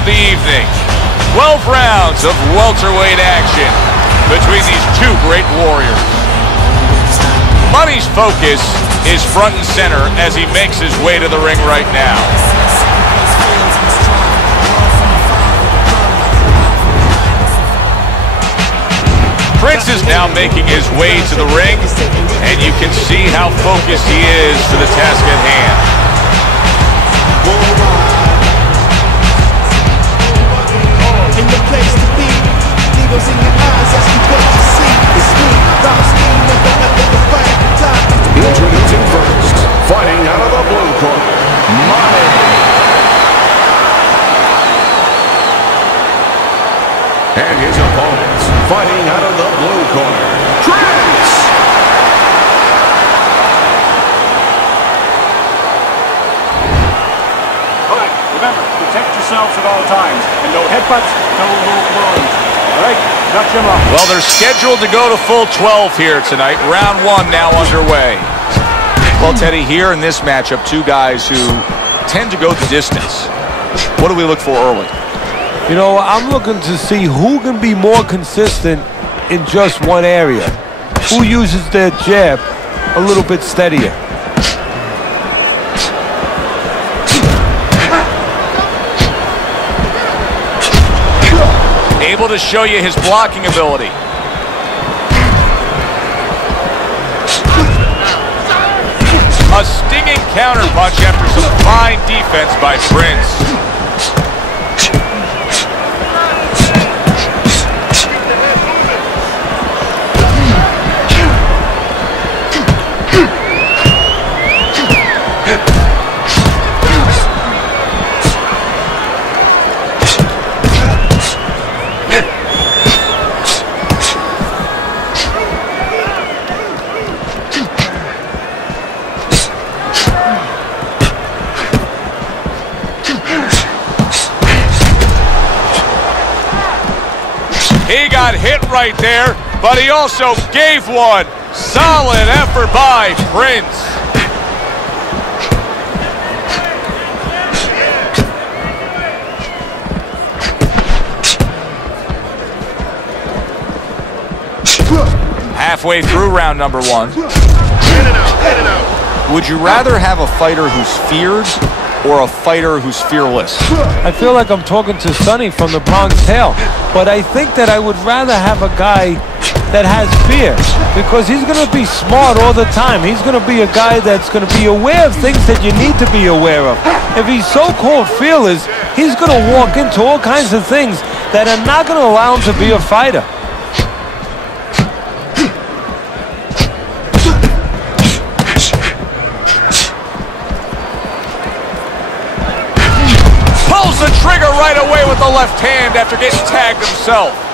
of the evening. 12 rounds of welterweight action between these two great warriors. Money's focus is front and center as he makes his way to the ring right now. Prince is now making his way to the ring, and you can see how focused he is for the task at hand. In the place to be, eagles in your eyes, that's what you see. It's me, Rockstein, never let the fight time. Introducing first, fighting out of the blue corner, Money. And his opponents, fighting out of the blue corner, Prince. All right, remember, protect yourselves at all times. And no headbutts, no low blows. All right, got your mark. Well, they're scheduled to go to full 12 here tonight. Round one now underway. Well, Teddy, here in this matchup, two guys who tend to go the distance. What do we look for early? You know, I'm looking to see who can be more consistent in just one area. Who uses their jab a little bit steadier. Able to show you his blocking ability. A stinging counter punch after some fine defense by Prince. He got hit right there, but he also gave one. Solid effort by Prince. Halfway through round number one. Would you rather have a fighter who's feared or a fighter who's fearless? I feel like I'm talking to Sonny from the Bronx Tale, but I think that I would rather have a guy that has fear, because he's going to be smart all the time. He's going to be a guy that's going to be aware of things that you need to be aware of. If he's so-called fearless, he's going to walk into all kinds of things that are not going to allow him to be a fighter. Pulls the trigger right away with the left hand after getting tagged himself.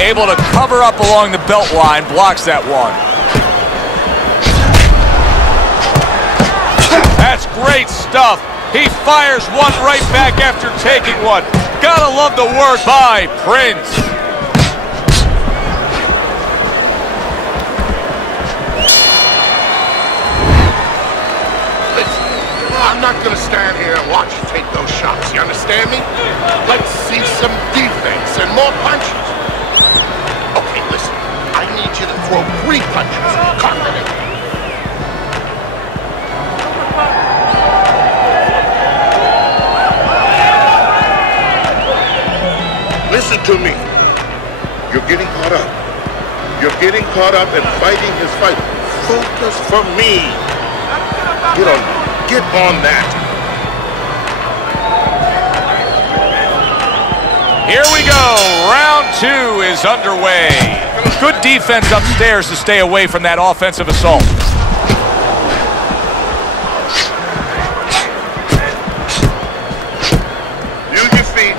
Able to cover up along the belt line, blocks that one. That's great stuff. He fires one right back after taking one. Gotta love the work by Prince. Listen, I'm not gonna stand here and watch you take those shots. You understand me? Let's see some defense and more punches. Okay, listen, I need you to throw 3 punches. Confident. Listen to me. You're getting caught up. You're getting caught up in fighting his fight. Focus for me. Get on that. Here we go. Round 2 is underway. Good defense upstairs to stay away from that offensive assault. Use your feet.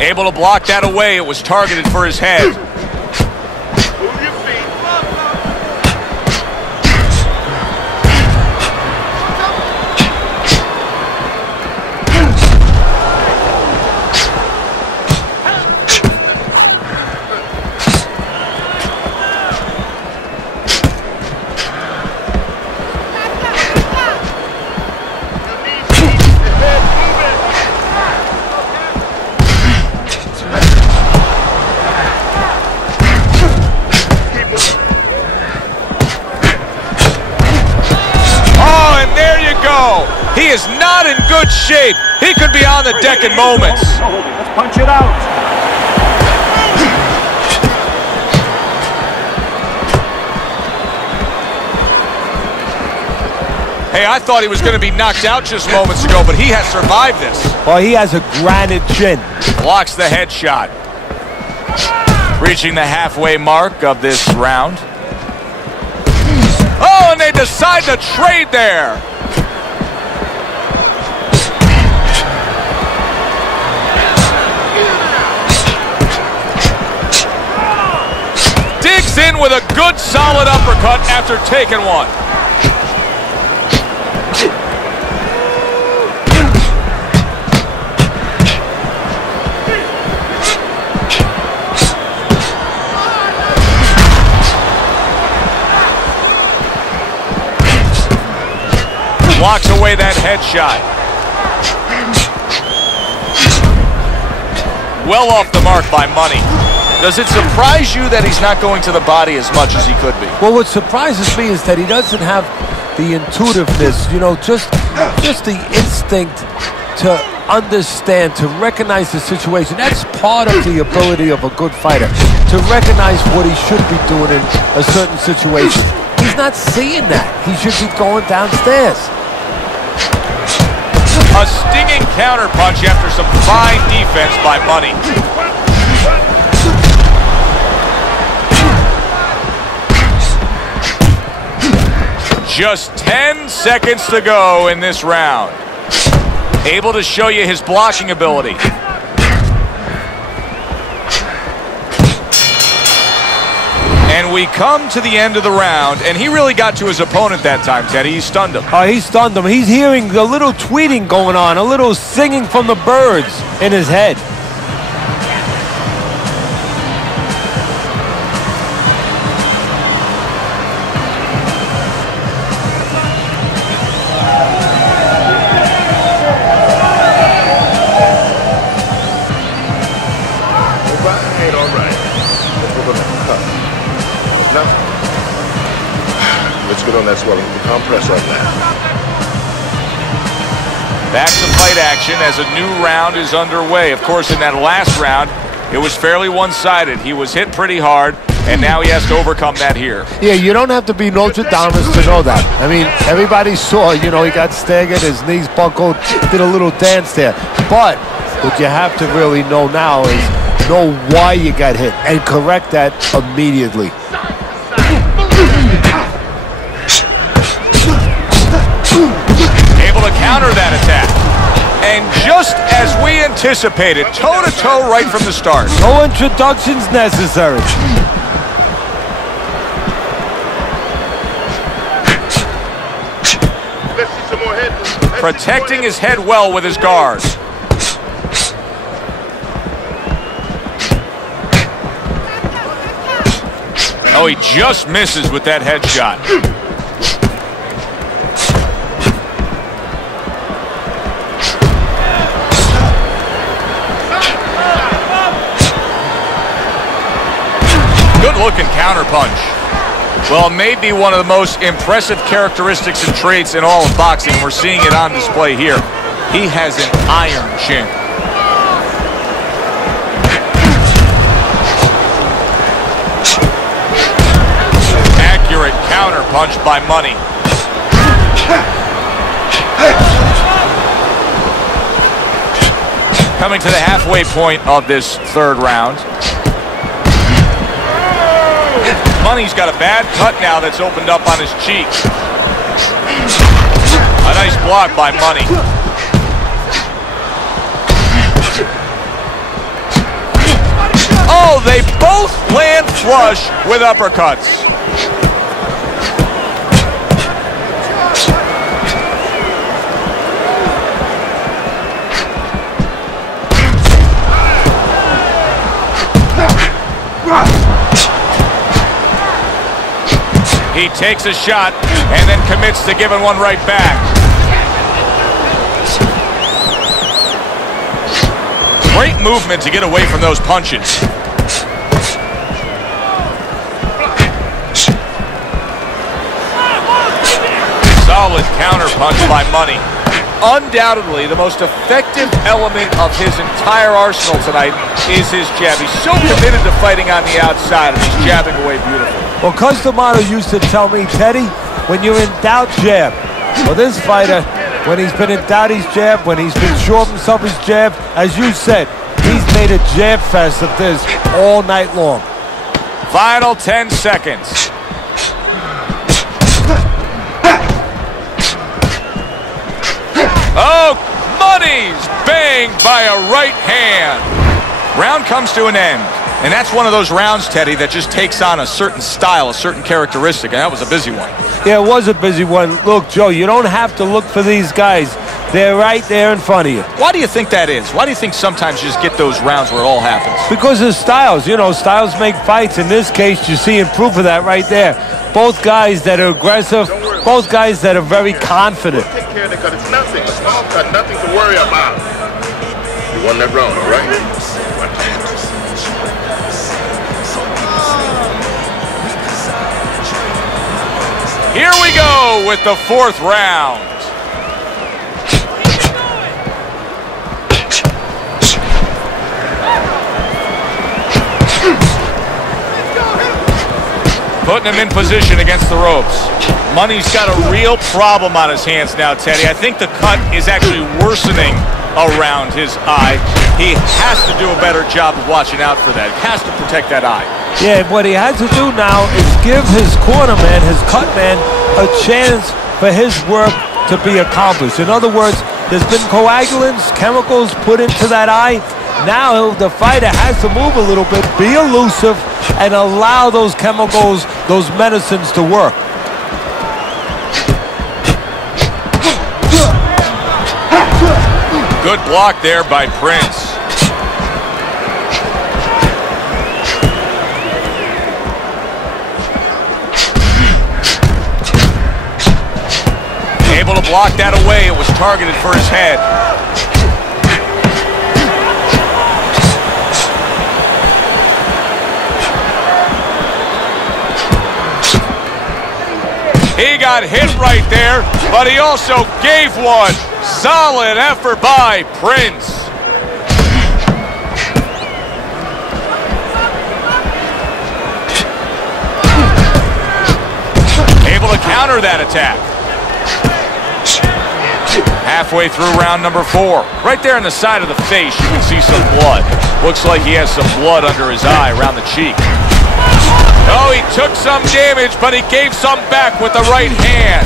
Able to block that away. It was targeted for his head. He is not in good shape. He could be on the deck in moments. Let's punch it out. Hey, I thought he was going to be knocked out just moments ago, but he has survived this. Well, he has a granite chin. Blocks the headshot. Reaching the halfway mark of this round. Oh, and they decide to trade there. Digs in with a good solid uppercut after taking one. Blocks away that headshot. Well off the mark by Money. Does it surprise you that he's not going to the body as much as he could be? Well, what surprises me is that he doesn't have the intuitiveness, you know, just the instinct to understand, to recognize the situation. That's part of the ability of a good fighter, to recognize what he should be doing in a certain situation. He's not seeing that. He should be going downstairs. A stinging counterpunch after some fine defense by Money. Just 10 seconds to go in this round. Able to show you his blocking ability. And we come to the end of the round, and he really got to his opponent that time, Teddy. He stunned him. Oh, he stunned him. He's hearing a little tweeting going on, a little singing from the birds in his head. On that swelling, compress right now. Back to fight action as a new round is underway. Of course, in that last round, it was fairly one-sided. He was hit pretty hard, and now he has to overcome that here. Yeah, you don't have to be Nostradamus to know that. I mean, everybody saw, you know, he got staggered, his knees buckled, did a little dance there. But what you have to really know now is know why you got hit and correct that immediately. Able to counter that attack. And just as we anticipated, toe-to-toe right from the start. No introductions necessary. Let's see some more head. Protecting his head well with his guard. Oh, he just misses with that headshot. Good-looking counterpunch. Well, it may be one of the most impressive characteristics and traits in all of boxing. We're seeing it on display here. He has an iron chin. Accurate counterpunch by Money. Coming to the halfway point of this third round. Money's got a bad cut now that's opened up on his cheek. A nice block by Money. Oh, they both land flush with uppercuts. He takes a shot and then commits to giving one right back. Great movement to get away from those punches. Solid counter punch by Money. Undoubtedly, the most effective element of his entire arsenal tonight is his jab. He's so committed to fighting on the outside, and he's jabbing away beautifully. Well, Customato used to tell me, Teddy, when you're in doubt, jab. Well, this fighter, when he's been in doubt, he's jabbed. When he's been sure of himself, he's jabbed. As you said, he's made a jab fest of this all night long. Final 10 seconds. Oh, Money's banged by a right hand. Round comes to an end. And that's one of those rounds, Teddy, that just takes on a certain style, a certain characteristic, and that was a busy one. Yeah, it was a busy one. Look, Joe, you don't have to look for these guys. They're right there in front of you. Why do you think that is? Why do you think sometimes you just get those rounds where it all happens? Because of styles. You know, styles make fights. In this case, you see proof of that right there. Both guys that are aggressive, both guys that are very confident. Take care of it, because it's nothing. It's all cut, nothing to worry about. You won that round, all right? Here we go with the fourth round. Putting him in position against the ropes. Money's got a real problem on his hands now, Teddy. I think the cut is actually worsening around his eye. He has to do a better job of watching out for that. He has to protect that eye. Yeah, what he has to do now is give his corner man, his cut man, a chance for his work to be accomplished. In other words, there's been coagulants, chemicals put into that eye. Now the fighter has to move a little bit, be elusive, and allow those chemicals, those medicines to work. Good block there by Prince. Able to block that away. It was targeted for his head. He got hit right there, but he also gave one. Solid effort by Prince. Able to counter that attack. Halfway through round number 4. Right there on the side of the face, you can see some blood. Looks like he has some blood under his eye, around the cheek. Oh, he took some damage, but he gave some back with the right hand.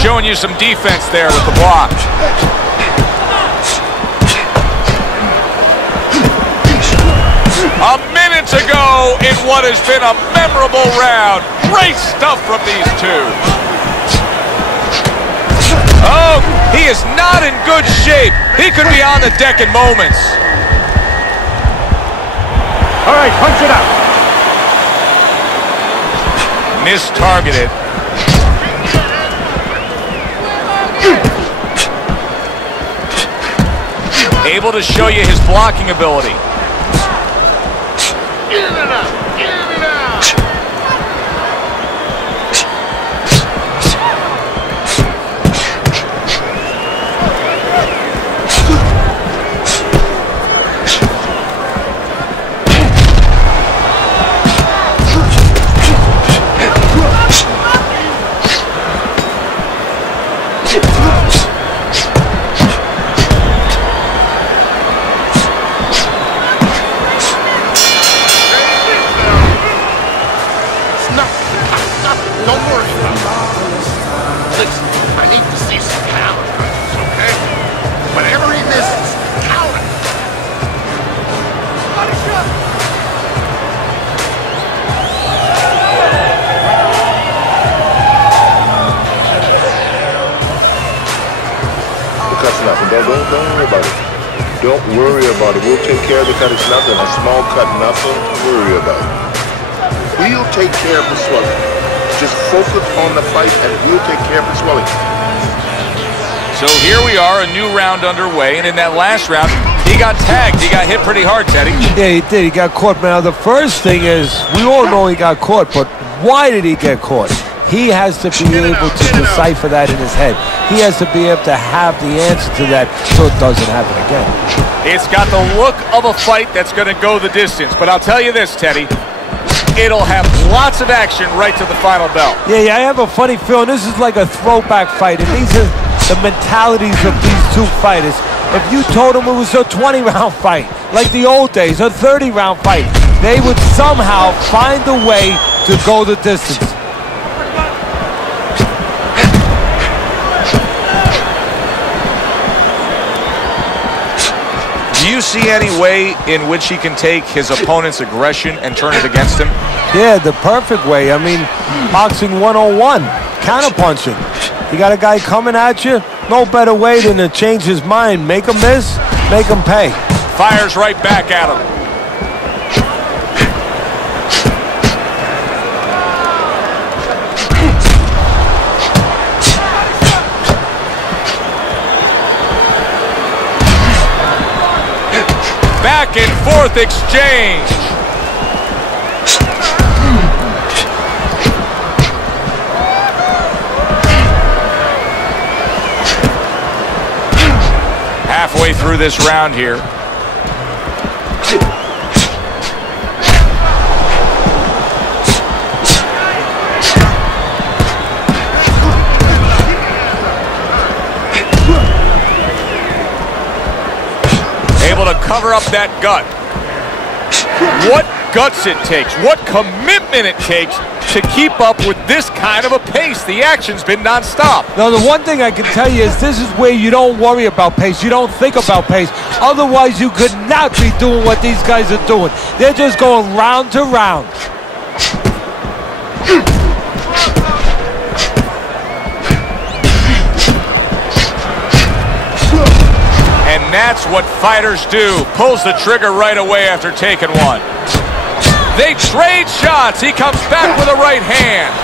Showing you some defense there with the block. A minute to go in what has been a memorable round. Great stuff from these two. Oh, he is not in good shape. He could be on the deck in moments. All right, punch it out. Mistargeted. Able to show you his blocking ability. Get it out! Get it out! Don't worry about it. Listen, I need to see some cut's nothing. Don't worry about it. Don't worry about it. We'll take care of the cut. It's nothing. A small cut, nothing to worry about. We'll take care of the swelling. Just focus on the fight and we'll take care of the swelling. So here we are, a new round underway, and in that last round, he got tagged. He got hit pretty hard, Teddy. Yeah, he did. He got caught. Now, the first thing is, we all know he got caught, but why did he get caught? He has to be able to decipher that in his head. He has to be able to have the answer to that so it doesn't happen again. It's got the look of a fight that's going to go the distance. But I'll tell you this, Teddy. It'll have lots of action right to the final bell. Yeah, I have a funny feeling this is like a throwback fight, and these are the mentalities of these two fighters. If you told them it was a 20-round fight, like the old days, a 30-round fight, they would somehow find a way to go the distance. Do you see any way in which he can take his opponent's aggression and turn it against him? Yeah, the perfect way. I mean, boxing 101, counterpunching. You got a guy coming at you, no better way than to change his mind. Make him miss, make him pay. Fires right back at him. Back and forth exchange. Halfway through this round here. Able to cover up that gut. What guts it takes, what commitment it takes to keep up with this kind of a pace. The action's been nonstop. Now, the one thing I can tell you is this is where you don't worry about pace. You don't think about pace. Otherwise, you could not be doing what these guys are doing. They're just going round to round. And that's what fighters do. Pulls the trigger right away after taking one. They trade shots. He comes back with a right hand.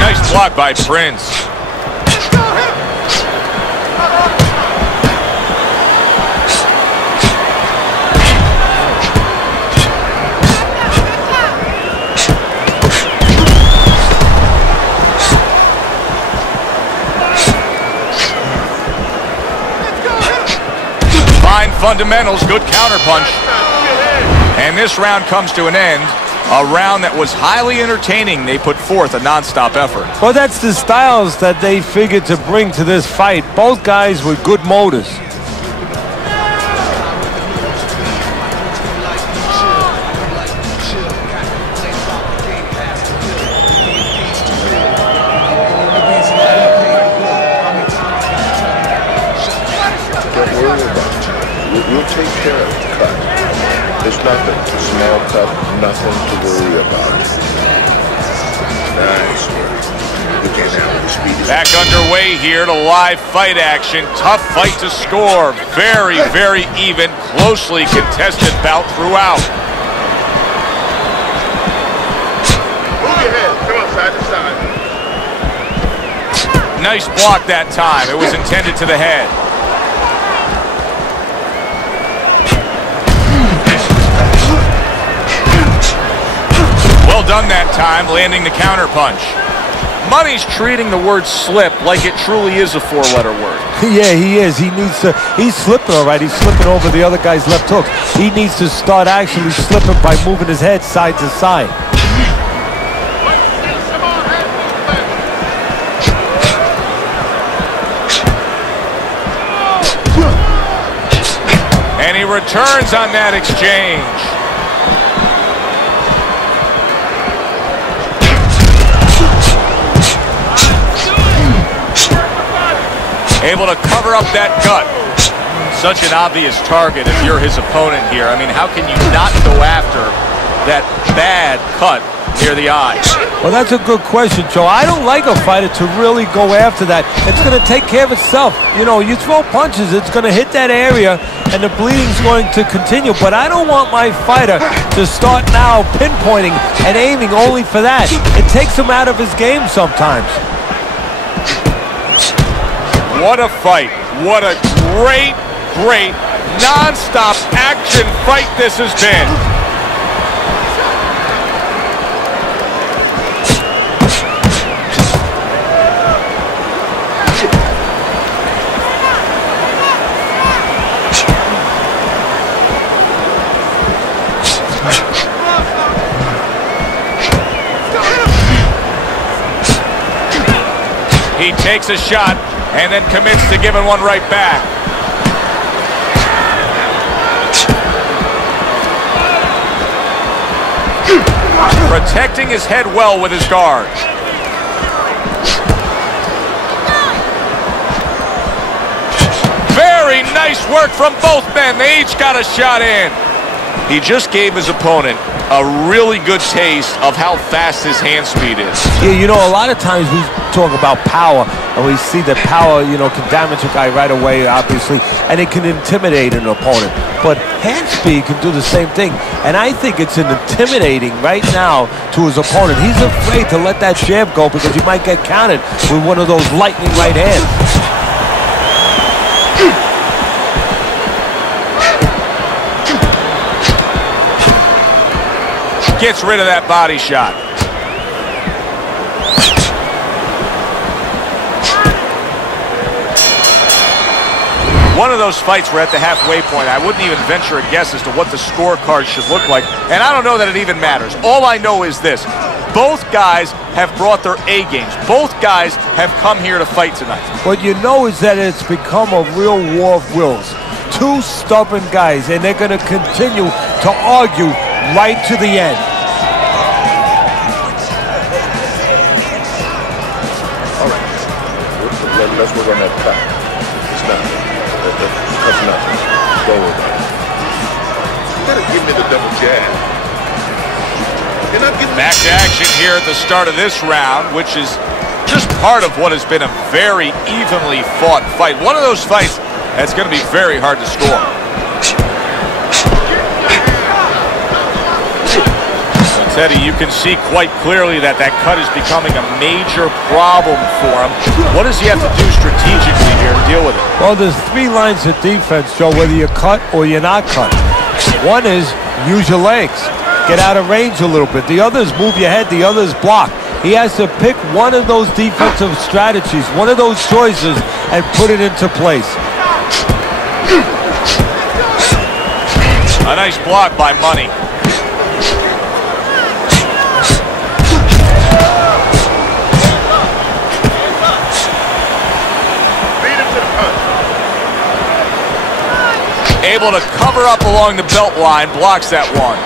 Nice block by Prince. Fundamentals, good counterpunch. And this round comes to an end. A round that was highly entertaining. They put forth a non-stop effort. Well, that's the styles that they figured to bring to this fight. Both guys with good motors. We'll take care of the cut. It's nothing. A small cut, nothing to worry about. Nice work. Again, now the speed is back underway here to live fight action. Tough fight to score. Very, very even, closely contested bout throughout. Move your head. Come on, side to side. Nice block that time. It was intended to the head. Well done that time, landing the counter punch. Money's treating the word slip like it truly is a four-letter word. Yeah, he is. He needs to. He's slipping all right. He's slipping over the other guy's left hooks. He needs to start actually slipping by moving his head side to side. And he returns on that exchange. Able to cover up that gut. such an obvious target if you're his opponent here. I mean, how can you not go after that bad cut near the eyes? Well, that's a good question, Joe. I don't like a fighter to really go after that. It's going to take care of itself. You know, you throw punches, it's going to hit that area, and the bleeding's going to continue. But I don't want my fighter to start now pinpointing and aiming only for that. It takes him out of his game sometimes. What a fight. What a great, great, non-stop action fight this has been. He takes a shot and then commits to giving one right back. Protecting his head well with his guard. Very nice work from both men. They each got a shot in. He just gave his opponent a really good taste of how fast his hand speed is. Yeah, you know, a lot of times we talk about power, and we see that power, you know, can damage a guy right away, obviously, and it can intimidate an opponent. But hand speed can do the same thing, and I think it's intimidating right now to his opponent. He's afraid to let that jab go because he might get countered with one of those lightning right hands. Gets rid of that body shot. One of those fights were at the halfway point. I wouldn't even venture a guess as to what the scorecard should look like. And I don't know that it even matters. All I know is this. Both guys have brought their A games. Both guys have come here to fight tonight. What you know is that it's become a real war of wills. Two stubborn guys, and they're going to continue to argue right to the end. Let's work on that cut. It's nothing. That's nothing. Don't worry about it. You gotta give me the double jab. You're not getting back to action here at the start of this round, which is just part of what has been a very evenly fought fight. One of those fights that's going to be very hard to score. Teddy, you can see quite clearly that that cut is becoming a major problem for him. What does he have to do strategically here to deal with it? Well, there's three lines of defense, Joe, whether you're cut or you're not cut. One is use your legs, get out of range a little bit. The other is move your head, the other is block. He has to pick one of those defensive strategies, one of those choices, and put it into place. A nice block by Money. Able to cover up along the belt line, blocks that one.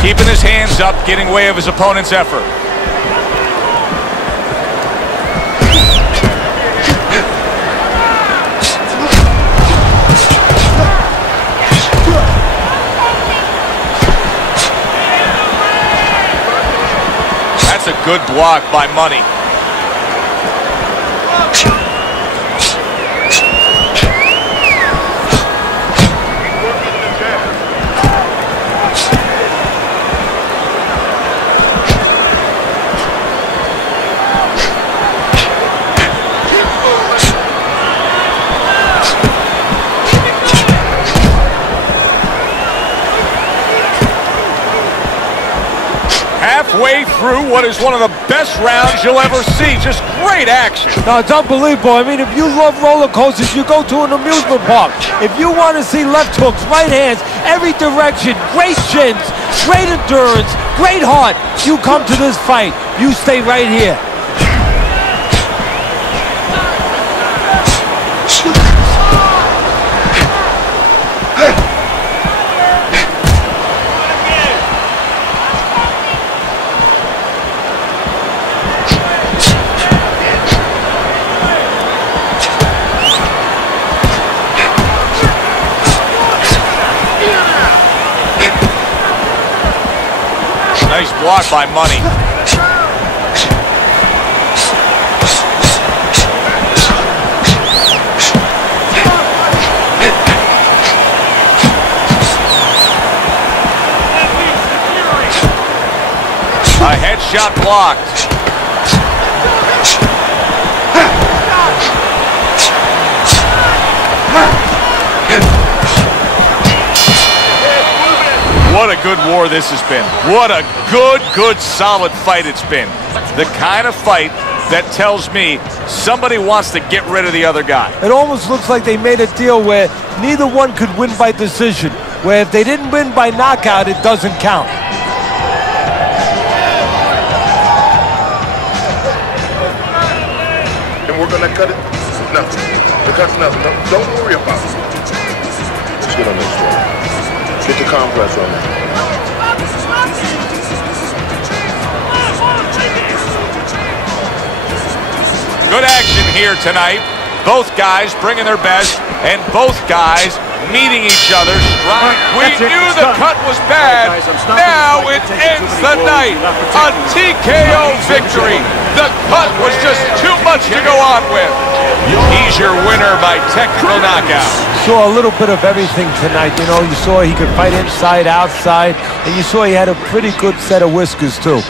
Keeping his hands up, getting way of his opponent's effort. That's a good block by Money. Halfway through what is one of the best rounds you'll ever see. Just great action. No, it's unbelievable. I mean, if you love roller coasters, you go to an amusement park. If you want to see left hooks, right hands, every direction, great shins, great endurance, great heart, you come to this fight. You stay right here. block by Money. A headshot blocked. What a good war this has been. What a good, solid fight it's been. The kind of fight that tells me somebody wants to get rid of the other guy. It almost looks like they made a deal where neither one could win by decision, where if they didn't win by knockout, it doesn't count. And we're gonna cut it? Nothing. Because nothing. Don't worry about it. Let's get on this one. Get the compress on that. Good action here tonight. Both guys bringing their best, and both guys meeting each other. We knew the cut was bad. Now it ends the night. A TKO victory. The cut was just too much to go on with. He's your winner by technical knockout. Saw a little bit of everything tonight. You know, you saw he could fight inside, outside, and you saw he had a pretty good set of whiskers, too.